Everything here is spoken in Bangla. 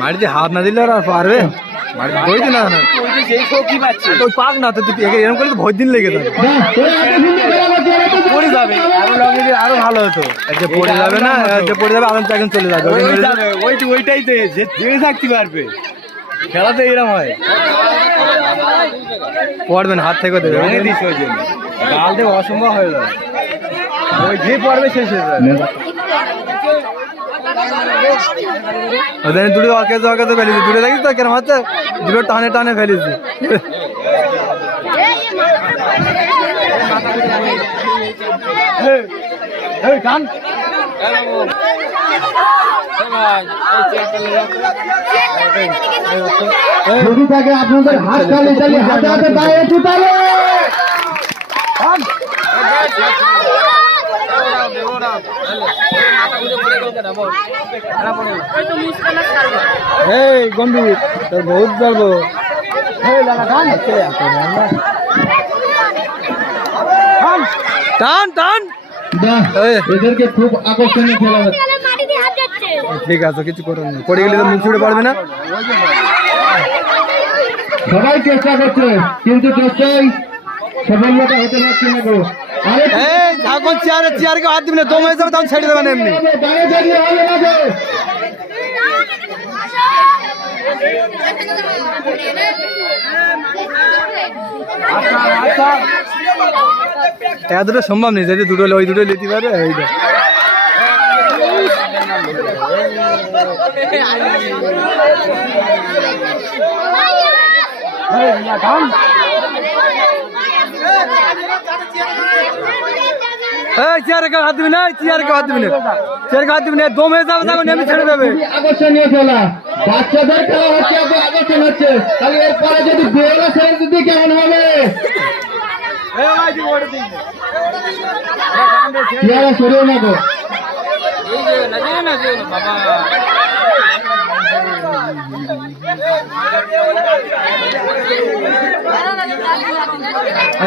মাটিতে হাত না দিলে আর পারবে মাটিতে ভয় দিন না ওই পাক না তো তুই এরকম করলে তো ভয় দিন লেগে যাবে পড়ে যাবে আরো লগে দিলে আরো ভালো হতো যে পড়ে যাবে না যে পড়ে যাবে আরাম চাকন চলে যাবে ওইটাই তো জেনে থাকতে পারবে খেলা তো এরকম হয় পড়বেন হাত থেকে দেবে ভেঙে দিস ওই জন্য গাল থেকে অসম্ভব হয়ে যাবে ওই যে পড়বে শেষ হয়ে যাবে ওদের দুটো অকেজো অকেজো ফেলেছি দুটো দেখিস তো কেরম হচ্ছে দুটো টানে টানে ফেলেছি টান যদি থাকে আপনাদের হাত তালি তালি হাতে হাতে পায়ে একটু তালে এই গম্ভীর তোর বহুত বলবো টান টান এদেরকে খুব আকর্ষণীয় খেলা হচ্ছে ঠিক আছে কিছু করার নেই পড়ে গেলে তো মুখ ছুড়ে পারবে না সবাই চেষ্টা করছে কিন্তু চেষ্টাই সফলতা হতে পারছে না গো যখন চেয়ারকে হাত দিবি না দম হয়ে যাবে তখন ছেড়ে দেবেন এমনি এতটা সম্ভব নেই যদি দুটো ওই দুটো লেতে পারে এইটা চেয়ারকে হাত দিবি না চেয়ারকে হাত দিবি না চেয়ারকে হাত দিবি না দম হয়ে যাবে তখন এমনি ছেড়ে দেবে আকর্ষণীয় খেলা বাচ্চাদের খেলা হচ্ছে আকর্ষণ হচ্ছে তাহলে এরপরে যদি বেলা ছেড়ে দিতে কেমন হবে চেয়ারা সরিয়ে না গো বাবা